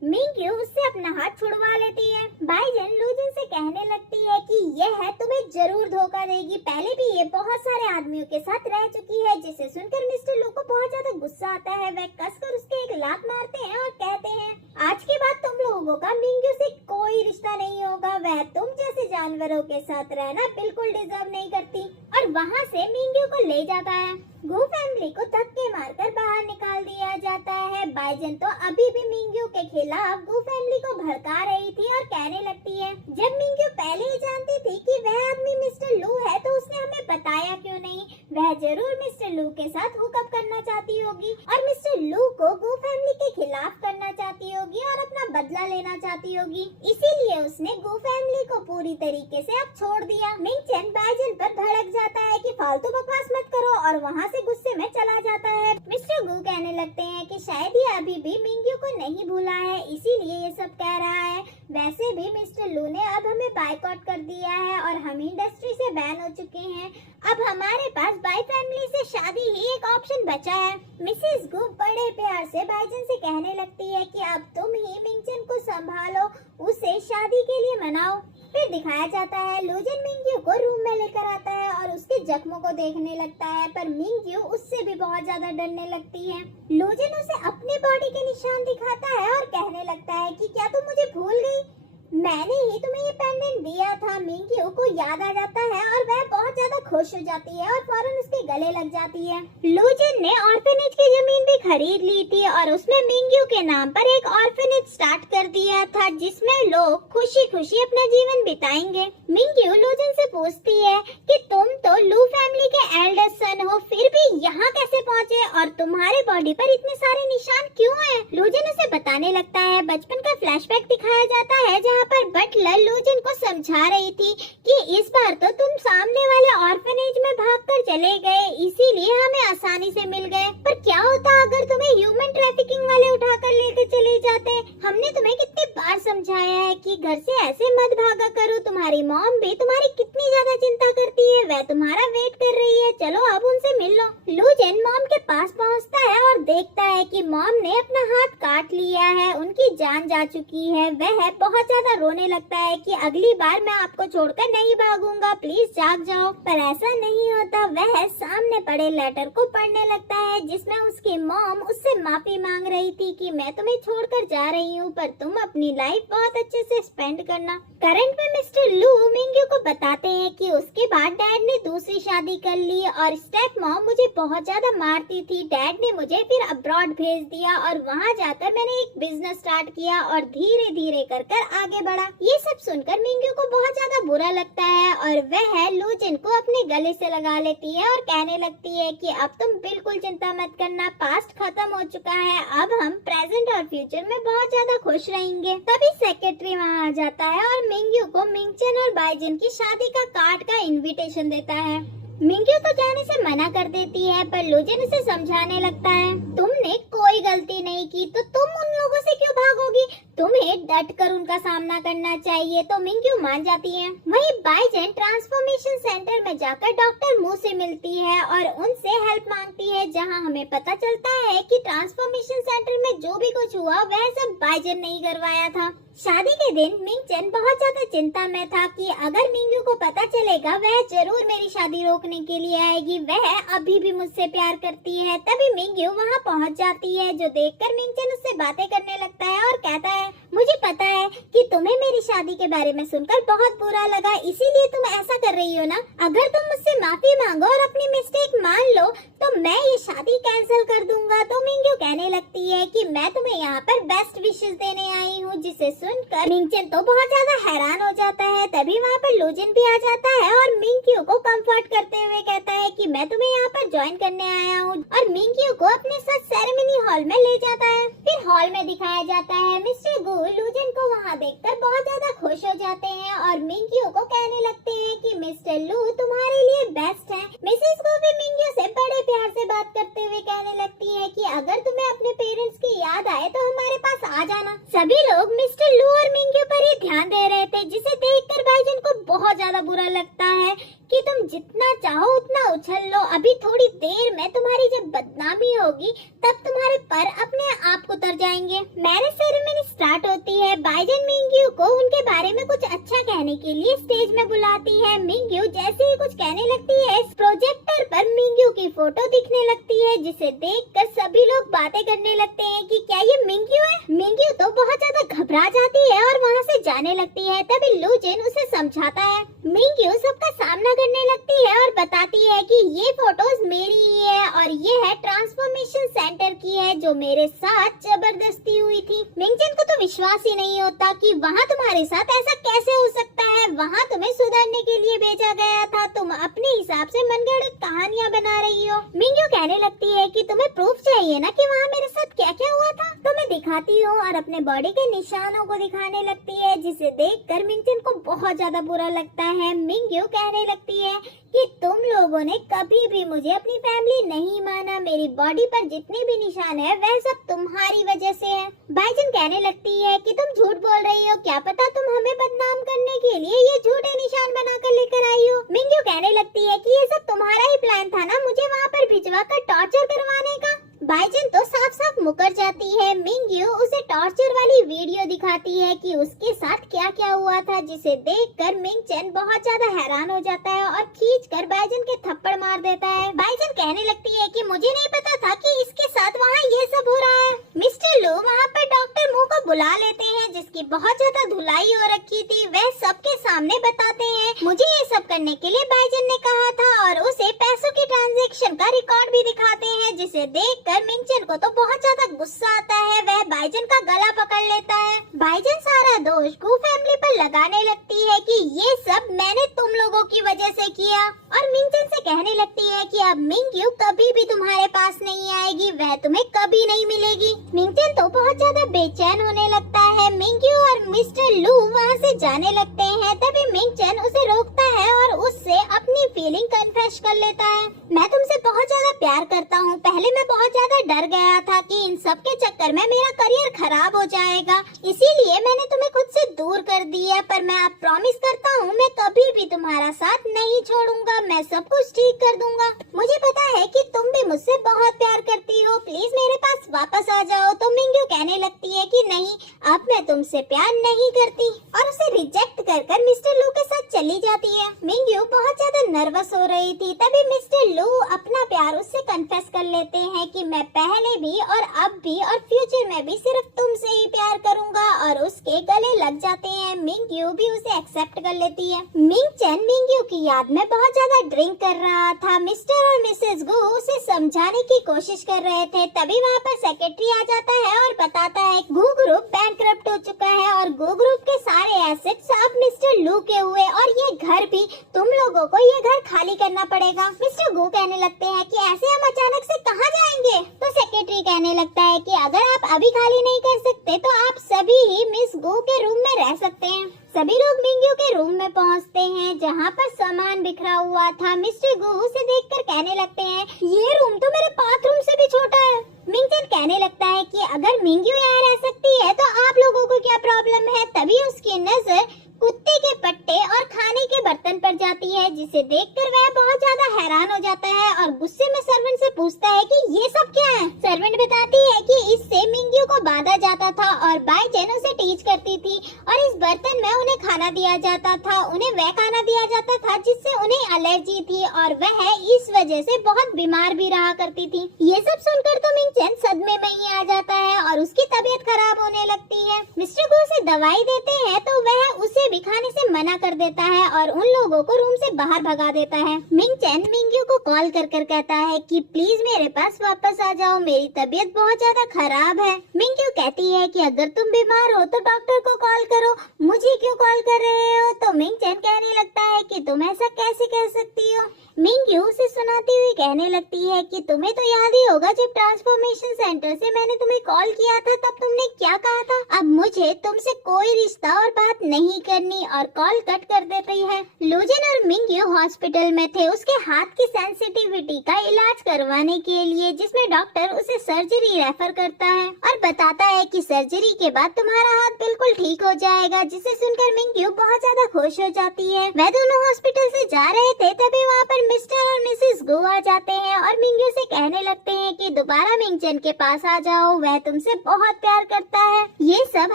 मिंग्यू उससे अपना हाथ छुड़वा लेती है। बाइजन लूजन से कहने लगती है कि यह है तुम्हें जरूर धोखा देगी, पहले भी ये बहुत सारे आदमियों के साथ रह चुकी है। जिसे सुनकर मिस्टर लू को बहुत ज्यादा गुस्सा आता है। वह कसकर उसके एक लात मारते हैं और कहते हैं आज के बाद तुम लोगों का मिंग्यू से कोई रिश्ता नहीं होगा, वह तुम जैसे जानवरों के साथ रहना बिल्कुल डिजर्व नहीं करती। और वहाँ से मिंग्यू को ले जाता है। गू फैमिली को धक्के मारकर बाहर निकाल दिया जाता है। बाइजन तो अभी भी मिंग्यू के खिलाफ गू फैमिली को भड़का रही थी और कहने लगती है जब मिंग्यू पहले ही जानती थी कि वह आदमी मिस्टर लू है तो उसने हमें बताया क्यों नहीं, वह जरूर मिस्टर लू के साथ हुकअप करना चाहती होगी और मिस्टर लू को गू फैमिली के खिलाफ करना चाहती होगी और अपना बदला लेना चाहती होगी, इसीलिए उसने गू फैमिली को पूरी तरीके से अब छोड़ दिया। मिंगचन बाइजन पर भड़क जाता है कि फालतू बकवास मत करो और वहाँ से गुस्से में चला जाता है। मिस्टर गू कहने लगते हैं कि शायद ये अभी भी मिंग्यू को नहीं भूला है, इसीलिए ये सब कह रहा है। वैसे भी मिस्टर लू ने अब हमें बायकॉट कर दिया है और हम इंडस्ट्री से बैन हो चुके हैं। अब हमारे पास बाई फैमिली से शादी ही एक ऑप्शन बचा है। मिसेस गू बड़े प्यार से बाइजन से कहने लगती है कि अब तुम ही मिंगचन को संभालो, उसे शादी के लिए मनाओ। फिर दिखाया जाता है लूजन मिंग्यू को रूम में लेकर आता है और उसके जख्मों को देखने लगता है, पर मिंग्यू उससे भी बहुत ज्यादा डरने लगती है। लूजन उसे अपने बॉडी के निशान दिखाता है और कहने लगता है कि क्या तुम मुझे भूल गई, मैंने ही तुम्हें ये पेंडेंट दिया था। मिंग्यू को याद आ जाता है और वह बहुत ज्यादा खुश हो जाती है और फौरन उसके गले लग जाती है। लूजन ने ऑर्फेनेज की जमीन भी खरीद ली थी और उसमें मिंग्यू के नाम पर एक ऑर्फेनेज स्टार्ट कर दिया था जिसमें लोग खुशी खुशी अपना जीवन बिताएंगे। मिंग्यू लूजन से पूछती है कि तुम तो लू फैमिली के एल्डर सन हो, फिर भी यहाँ कैसे पहुँचे और तुम्हारे बॉडी पर इतने सारे निशान क्यों हैं? लूजन उसे बताने लगता है। बचपन का फ्लैशबैक दिखाया जाता है जहाँ पर बटलर लूजन को समझा रही थी कि इस बार तो तुम सामने वाले ऑर्फनेज में भागकर चले गए, इसीलिए हमें आसानी से मिल गए। पर क्या होता अगर तुम्हें ह्यूमन ट्रैफिकिंग वाले उठाकर लेकर चले जाते? हमने तुम्हें कितनी बार समझाया है कि घर से ऐसे मत भागा करो। तुम्हारी मॉम भी तुम्हारी कितनी ज्यादा चिंता करती है, वह तुम्हारा वेट कर रही है, चलो अब उनसे मिल लो। लूजन मॉम के पास पहुंचता है और देखता है कि मॉम ने अपना हाथ काट लिया है, उनकी जान जा चुकी है। वह बहुत ज्यादा रोने लगता है कि अगली बार मैं आपको छोड़कर नहीं भागूंगा, प्लीज जाग जाओ। पर ऐसा नहीं होता। वह सामने पड़े लेटर को पढ़ने लगता है जिसमें उसकी मॉम उससे माफी मांग रही थी कि मैं तुम्हें छोड़कर जा रही हूँ, पर तुम अपनी लाइफ बहुत अच्छे से स्पेंड करना। करंट में मिस्टर लू मिंग्यू को बताते हैं कि उसके बाद डैड ने दूसरी शादी कर ली और स्टेप मॉम मुझे बहुत ज्यादा मारती थी। डैड ने मुझे फिर अब्रॉड भेज दिया और वहाँ जाकर मैंने एक बिजनेस स्टार्ट किया और धीरे धीरे कर आगे बढ़ा। ये सब सुनकर मिंग्यू को बहुत ज्यादा बुरा लगता है और वह लूजन को अपने गले से लगा लेती है और कहने लगती है कि अब तुम बिल्कुल चिंता मत करना, पास्ट खत्म हो चुका है, अब हम प्रेजेंट और फ्यूचर में बहुत ज्यादा खुश रहेंगे। तभी सेक्रेटरी वहाँ आ जाता है और मिंग्यू को मिंगचन और बाइजन की शादी का कार्ड का इनविटेशन देता है। मिंग्यू तो जाने से मना कर देती है पर लूजन उसे समझाने लगता है तुमने कोई गलती नहीं की तो तुम उन लोगों से क्यों भागोगी, तुम्हें डट कर उनका सामना करना चाहिए। तो मिंग्यू मान जाती है। वहीं बाइजन ट्रांसफॉर्मेशन सेंटर में जाकर डॉक्टर मू से मिलती है और उनसे हेल्प मांगती है, जहां हमें पता चलता है कि ट्रांसफॉर्मेशन सेंटर में जो भी कुछ हुआ वह सब बाइजन नहीं करवाया था। शादी के दिन मिंगचन बहुत ज्यादा चिंता में था कि अगर मिंग्यू को पता चलेगा वह जरूर मेरी शादी रोकने के लिए आएगी, वह अभी भी मुझसे प्यार करती है। तभी मिंग्यू वहाँ पहुँच जाती है, जो देखकर मिंगचन उससे बातें करने लगता है और कहता है मुझे पता है कि तुम्हें मेरी शादी के बारे में सुनकर बहुत बुरा लगा, इसीलिए तुम ऐसा कर रही हो ना। अगर तुम मुझसे माफी मांगो और अपनी मिस्टेक मान लो तो मैं ये शादी कैंसिल कर दूंगा। तो मिंग्यू कहने लगती है कि मैं तुम्हें यहाँ पर बेस्ट विशेस देने आई हूँ, जिसे सुनकर मिंगचन तो बहुत ज्यादा हैरान हो जाता है। तभी वहाँ पर लूजन भी आ जाता है और मिंग्यू को कंफर्ट करते हुए कहता है कि मैं तुम्हें यहाँ पर ज्वाइन करने आया हूँ और मिंग्यू को अपने साथ सेरेमनी हॉल में ले जाता है। फिर हॉल में दिखाया जाता है मिस्टर गू लूजन को वहाँ देखकर बहुत ज्यादा खुश हो जाते हैं और मिंग्यू को कहने लगते हैं कि मिस्टर लू तुम्हारे लिए बेस्ट है। मिसेस गू भी मिंग्यू से बड़े प्यार से बात करते हुए कहने लगती है कि अगर तुम्हें अपने पेरेंट्स की याद आए तो हमारे पास आ जाना। सभी लोग मिस्टर लू और मिंग्यू पर ही ध्यान दे रहे थे, जिसे देखकर बाइजन को बहुत ज्यादा बुरा लगता है कि तुम जितना चाहो उतना उछल लो, अभी थोड़ी देर में तुम्हारी जब बदनामी होगी तब तुम्हारे पर अपने आप उतर जाएंगे। मैरिज सेरेमनी स्टार्ट होती है। बाइजन मिंग्यू को उनके बारे में कुछ अच्छा कहने के लिए स्टेज में बुलाती है। मिंग्यू जैसे ही कुछ कहने लगती है प्रोजेक्टर पर मिंग्यू की फोटो दिखने लगती है, जिसे देखकर सभी लोग बातें करने लगते हैं कि क्या ये मिंग्यू है। मिंग्यू तो बहुत ज्यादा घबरा जाती है और वहाँ से जाने लगती है। तभी लूजन उसे समझाता है। मिंग्यू सबका सामना करने लगती है और बताती है कि ये फोटोज मेरी ही है और ये है ट्रांसफॉर्मेशन सेंटर की है, जो मेरे साथ जबरदस्ती हुई थी। मिंगचन को तो विश्वास ही नहीं होता कि वहाँ तुम्हारे साथ ऐसा कैसे हो सकता है, वहाँ तुम्हें सुधरने के लिए भेजा गया था, तुम अपने हिसाब से मनगढ़ंत कहानियाँ बना रही हो। मिंग्यू कहने लगती है कि तुम्हें प्रूफ चाहिए ना कि वहाँ मेरे साथ क्या क्या हुआ था, तो मैं दिखाती हूँ और अपने बॉडी के निशानों को दिखाने लगती है, जिसे देखकर मिंगचन को बहुत ज्यादा बुरा लगता है। मिंग्यू कहने लगती है कि तुम लोगों ने कभी भी मुझे अपनी फैमिली नहीं माना, मेरी बॉडी पर जितने भी निशान है वह सब तुम्हारी वजह से है। बाइजन कहने लगती है कि तुम झूठ बोल रही हो, क्या पता तुम हमें बदनाम करने के लिए ये झूठे निशान बनाकर लेकर आई हो। मिंग्यू कहने लगती है कि ये सब तुम्हारा ही प्लान था ना, मुझे वहाँ पर भिजवा कर टॉर्चर करवाने का। बाइजन तो साफ साफ मुकर जाती है। मिंग्यू उसे टॉर्चर वाली वीडियो दिखाती है कि उसके साथ क्या क्या हुआ था, जिसे देखकर मिंगचन बहुत ज्यादा हैरान हो जाता है और खींचकर बाइजन के थप्पड़ मार देता है। बाइजन कहने लगती है कि मुझे नहीं पता था कि इसके साथ वहाँ ये सब हो रहा है। मिस्टर लू वहाँ पर डॉक्टर मू को बुला लेते हैं, जिसकी बहुत ज्यादा धुलाई हो रखी थी वह सबके सामने बताते हैं। मुझे ये सब करने के लिए बाइजन ने कहा था और उसे पैसों की ट्रांजैक्शन का रिकॉर्ड भी दिखाते हैं, जिसे देखकर मिंगचन को तो बहुत ज्यादा गुस्सा आता है। वह बाइजन का गला पकड़ लेता है। बाइजन सारा दोष गू फैमिली पर लगाने लगती है कि ये सब मैंने तुम लोगों की वजह से किया और मिंगचन से कहने लगती है कि अब मिंग्यू कभी भी तुम्हारे पास नहीं आएगी, वह तुम्हें कभी नहीं मिलेगी। मिंगचन तो बहुत ज्यादा बेचैन होने लगता है। मिंग्यू और मिस्टर लू वहाँ से जाने लगते हैं। तभी मिंगचन उसे रोकता है और उससे अपनी फीलिंग कन्फेस कर लेता है। मैं तुमसे बहुत ज्यादा प्यार करता हूँ। पहले मैं बहुत ज्यादा डर गया था कि इन सब के चक्कर में मेरा करियर खराब हो जाएगा, इसीलिए मैंने तुम्हें खुद से दूर कर दिया। पर मैं अब प्रॉमिस करता हूँ मैं कभी भी तुम्हारा साथ नहीं छोड़ूंगा, मैं सब कुछ ठीक कर दूंगा। मुझे पता है कि तुम भी मुझसे बहुत प्यार करती हो, प्लीज मेरे पास वापस आ जाओ। तो मिंग्यू कहने लगती है कि नहीं, अब मैं तुमसे प्यार नहीं करती और उसे रिजेक्ट कर मिस्टर लू के साथ चली जाती है। मिंग्यू बहुत ज्यादा नर्वस हो रही थी। तभी मिस्टर लू अपना प्यार उससे कन्फेस कर लेते हैं कि मैं पहले भी और अब भी और फ्यूचर में भी सिर्फ तुमसे ही प्यार करूंगा और उसके गले लग जाते हैं। मिंग्यू भी उसे एक्सेप्ट कर लेती है। मिंगचन मिंग्यू की याद में बहुत ज्यादा ड्रिंक कर रहा था। मिस्टर और मिसेस गू उसे समझाने की कोशिश कर रहे थे। तभी वहाँ पर सेक्रेटरी आ जाता है और बताता है गू ग्रुप बैंकक्रप्ट हो चुका है और गू ग्रुप के सारे एसेट्स अब मिस्टर लू के हुए और ये घर भी, तुम लोगों को ये घर खाली करना पड़ेगा। मिस्टर गू कहने लगते हैं कि ऐसे हम अचानक से कहाँ जाएंगे। तो सेक्रेटरी कहने लगता है कि अगर आप अभी खाली नहीं कर सकते तो आप सभी ही मिस गू के रूम में रह सकते हैं। सभी लोग मिंग्यू के रूम में पहुंचते हैं जहां पर सामान बिखरा हुआ था। मिस्टर गू उसे देखकर कहने लगते हैं ये रूम तो मेरे बाथरूम से भी छोटा है। मिंगचन कहने लगता है कि अगर मिंग्यू यहाँ रह सकती है तो आप लोगों को क्या प्रॉब्लम है। तभी उसकी नजर कुत्ते के पट्टे और खाने के बर्तन पर जाती है, जिसे देखकर वह बहुत ज्यादा हैरान हो जाता है और गुस्से में सर्वेंट से पूछता है कि ये सब क्या है। सर्वेंट बताती है कि इससे मिंग्यू को बांधा जाता था और बाइजन उसे टीच करती थी और इस बर्तन में उन्हें खाना दिया जाता था। उन्हें वह खाना दिया जाता था जिससे उन्हें एलर्जी थी और वह इस वजह से बहुत बीमार भी रहा करती थी। ये सब सुनकर तो मिंगचन सदमे में ही आ जाता है और उसकी तबीयत खराब होने लगती है। मिस्टर गू उसे दवाई देते हैं तो वह उसे भी खाने से मना कर देता है और उन लोगों को रूम से बाहर भगा देता है। मिंगचन मिंग्यू को कॉल कर कहता है कि प्लीज मेरे पास वापस आ जाओ, मेरी तबीयत बहुत ज्यादा खराब है। मिंग्यू कहती है कि अगर तुम बीमार हो तो डॉक्टर को कॉल करो, मुझे क्यों कॉल कर रहे हो। तो मिंगचन कहने लगता है कि तुम ऐसा कैसे कह सकती हो। मिंग्यू उसे सुनाती हुई कहने लगती है कि तुम्हें तो याद ही होगा जब ट्रांसफॉर्मेशन सेंटर से मैंने तुम्हें कॉल किया था तब तुमने क्या कहा था। अब मुझे तुमसे कोई रिश्ता और बात नहीं करनी और कॉल कट कर देती है। लूजन और मिंग्यू हॉस्पिटल में थे उसके हाथ की सेंसिटिविटी का इलाज करवाने के लिए, जिसमें डॉक्टर उसे सर्जरी रेफर करता है और बताता है कि सर्जरी के बाद तुम्हारा हाथ बिल्कुल ठीक हो जाएगा, जिसे सुनकर मिंग्यू बहुत ज्यादा खुश हो जाती है। वह दोनों हॉस्पिटल से जा रहे थे तभी वहाँ पर मिस्टर और मिसेस गो आ जाते हैं और मिंग्यू से कहने लगते हैं कि दोबारा मिंगचन के पास आ जाओ, वह तुमसे बहुत प्यार करता है। ये सब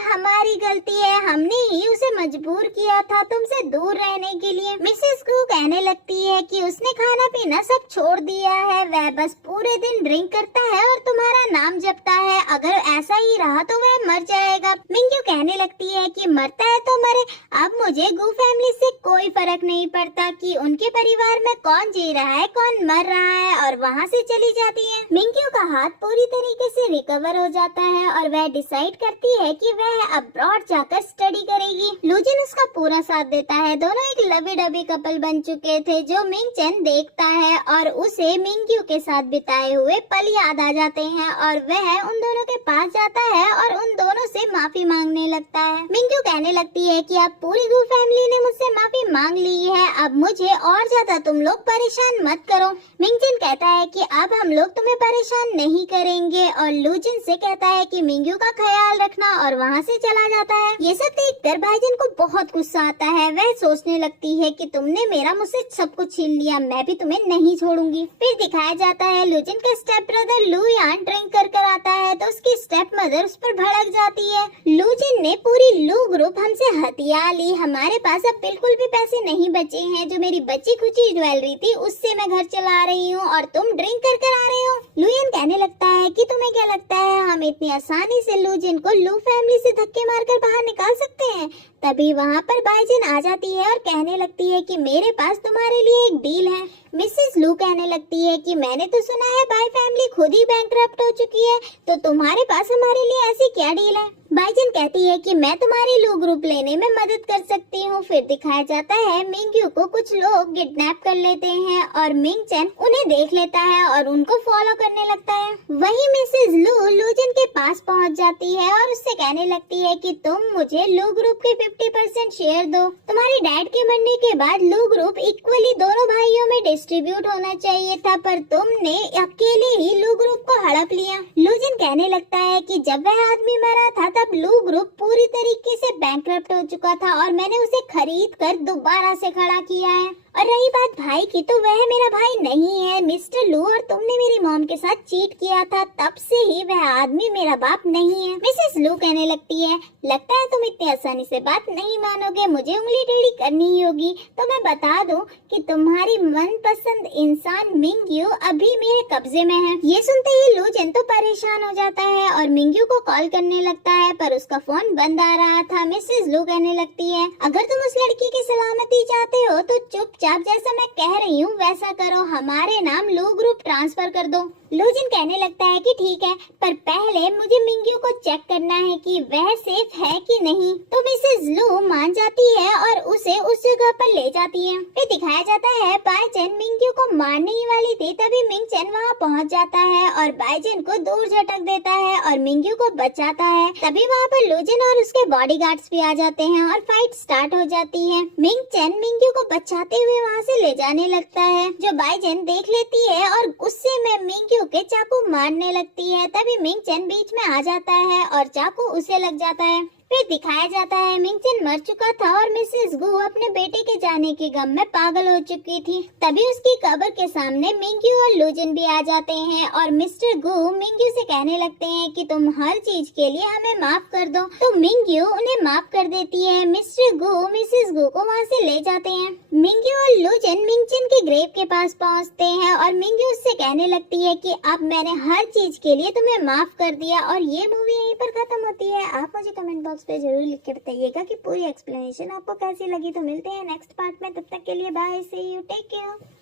हमारी गलती है, हमने ही उसे मजबूर किया था तुमसे दूर रहने के लिए। मिसेस गो कहने लगती है कि उसने खाना पीना सब छोड़ दिया है, वह बस पूरे दिन ड्रिंक करता है और तुम्हारा नाम जपता है। अगर ऐसा ही रहा तो वह मर जाएगा। मिंग्यू कहने लगती है कि मरता है तो मरे, अब मुझे गू फैमिली से कोई फर्क नहीं पड़ता कि उनके परिवार में कौन जी रहा है कौन मर रहा है, और वहाँ से चली जाती है। मिंग्यू का हाथ पूरी तरीके से रिकवर हो जाता है और वह डिसाइड करती है कि वह अब्रॉड जाकर स्टडी करेगी। लूजन उसका पूरा साथ देता है। दोनों एक लवी डबी कपल बन चुके थे जो मिंगचन देखता है और उसे मिंग्यू के साथ बिताए हुए पल याद आ जाते हैं और वह उन दोनों के पास जाता है और उन दोनों से माफी मांगने लगता है। मिंग्यू कहने लगती है कि अब पूरी गू फैमिली ने मुझसे माफी मांग ली है, अब मुझे और ज्यादा तुम लोग परेशान मत करो। मिंगचन कहता है कि अब हम लोग तुम्हें परेशान नहीं करेंगे और लूजन से कहता है कि मिंग्यू का ख्याल रखना और वहाँ से चला जाता है। ये सब देखकर बाइजन को बहुत गुस्सा आता है। वह सोचने लगती है कि तुमने मेरा मुझसे सब कुछ छीन लिया, मैं भी तुम्हें नहीं छोड़ूंगी। फिर दिखाया जाता है लूजन का स्टेप ब्रदर लू यान ड्रिंक कर आता है तो उसकी स्टेप मदर उस पर भड़क जाती है। लूजन लुइन ने पूरी लू ग्रुप हमसे हथिया ली, हमारे पास अब बिल्कुल भी पैसे नहीं बचे हैं, जो मेरी बची खुची ज्वेलरी थी उससे मैं घर चला रही हूँ और तुम ड्रिंक कर कर आ रहे हो। लुइन कहने लगता है कि तुम्हें क्या लगता है हम इतनी आसानी से लूजिन को लू फैमिली से धक्के मारकर बाहर निकाल सकते हैं। तभी वहाँ पर बाइजिन आ जाती है और कहने लगती है कि मेरे पास तुम्हारे लिए एक डील है। मिसेस लू कहने लगती है कि मैंने तो सुना है बाई फैमिली खुद ही बैंकरप्ट हो चुकी है, तो तुम्हारे पास हमारे लिए ऐसी क्या डील है। बाइजिन कहती है कि मैं तुम्हारी लू ग्रुप लेने में मदद कर सकती हूँ। फिर दिखाया जाता है मिंग्यू को कुछ लोग किडनैप कर लेते हैं और मिंग चैन उन्हें देख लेता है और उनको फॉलो करने लगता है। वहीं मिसेस लू लूजिन के पास पहुँच जाती है और उससे कहने लगती है कि तुम मुझे लू ग्रुप के 50% शेयर दो। तुम्हारे डैड के मरने के बाद लू ग्रुप इक्वली दोनों भाइयों में डिस्ट्रीब्यूट होना चाहिए था, पर तुमने अकेले ही लू ग्रुप को हड़प लिया। लूजिन कहने लगता है कि जब वह आदमी मरा था तब लू ग्रुप पूरी तरीके से बैंकरप्ट हो चुका था और मैंने उसे खरीद कर दोबारा से खड़ा किया है। और रही बात भाई की, तो वह मेरा भाई नहीं है मिस्टर लू, और तुमने मेरी मॉम के साथ चीट किया था, तब से ही वह आदमी मेरा बाप नहीं है। मिसेस लू कहने लगती है लगता है तुम इतनी आसानी से बात नहीं मानोगे, मुझे उंगली टेढ़ी करनी ही होगी। तो मैं बता दूं कि तुम्हारी मनपसंद इंसान मिंग्यू अभी मेरे कब्जे में है। ये सुनते ही लूजिन तो परेशान हो जाता है और मिंग्यू को कॉल करने लगता है, पर उसका फोन बंद आ रहा था। मिसेस लू कहने लगती है अगर तुम उस लड़की की सलामती चाहते हो तो चुपचाप जैसा मैं कह रही हूँ वैसा करो, हमारे नाम लू ग्रुप ट्रांसफर कर दो। लूजिन कहने लगता है कि ठीक है, पर पहले मुझे मिंग्यू को चेक करना है कि वह सेफ है कि नहीं। तो मिसेस लू मान जाती है और उसे उस जगह पर ले जाती है। फिर दिखाया जाता है बाइजन मिंग्यू को मारने ही वाली थी, तभी मिंग चैन वहाँ पहुँच जाता है और बाइजन को दूर झटक देता है और मिंग्यू को बचाता है। तभी वहाँ पर लूजिन और उसके बॉडीगार्ड्स भी आ जाते हैं और फाइट स्टार्ट हो जाती है। मिंग चैन मिंग्यू को बचाते हुए वहाँ से ले जाने लगता है, जो बाइजन देख लेती है और गुस्से में मिंग्यू के चाकू मारने लगती है। तभी मिंग चैन बीच में आ जाता है और चाकू उसे लग जाता है। फिर दिखाया जाता है मिंग चैन मर चुका था और मिसेस गू अपने बेटे के जाने के गम में पागल हो चुकी थी। तभी उसकी कब्र के सामने मिंग्यू और लूजिन भी आ जाते हैं और मिस्टर गू मिंग्यू से कहने लगते हैं कि तुम हर चीज के लिए हमें माफ कर दो। तो मिंग्यू उन्हें माफ कर देती है। मिस्टर गू मिसेस गू को वहाँ से ले जाते हैं। मिंग्यू और लूजिन मिंग चैन के ग्रेव के पास पहुँचते हैं और मिंग्यू उससे कहने लगती है कि अब मैंने हर चीज के लिए तुम्हें माफ कर दिया। और ये मूवी यहीं पर खत्म होती है। आप मुझे कमेंट बॉक्स पे जरूर लिख के बताइएगा कि पूरी एक्सप्लेनेशन आपको कैसी लगी। तो मिलते हैं नेक्स्ट पार्ट में, तब तक के लिए bye, see you, take care.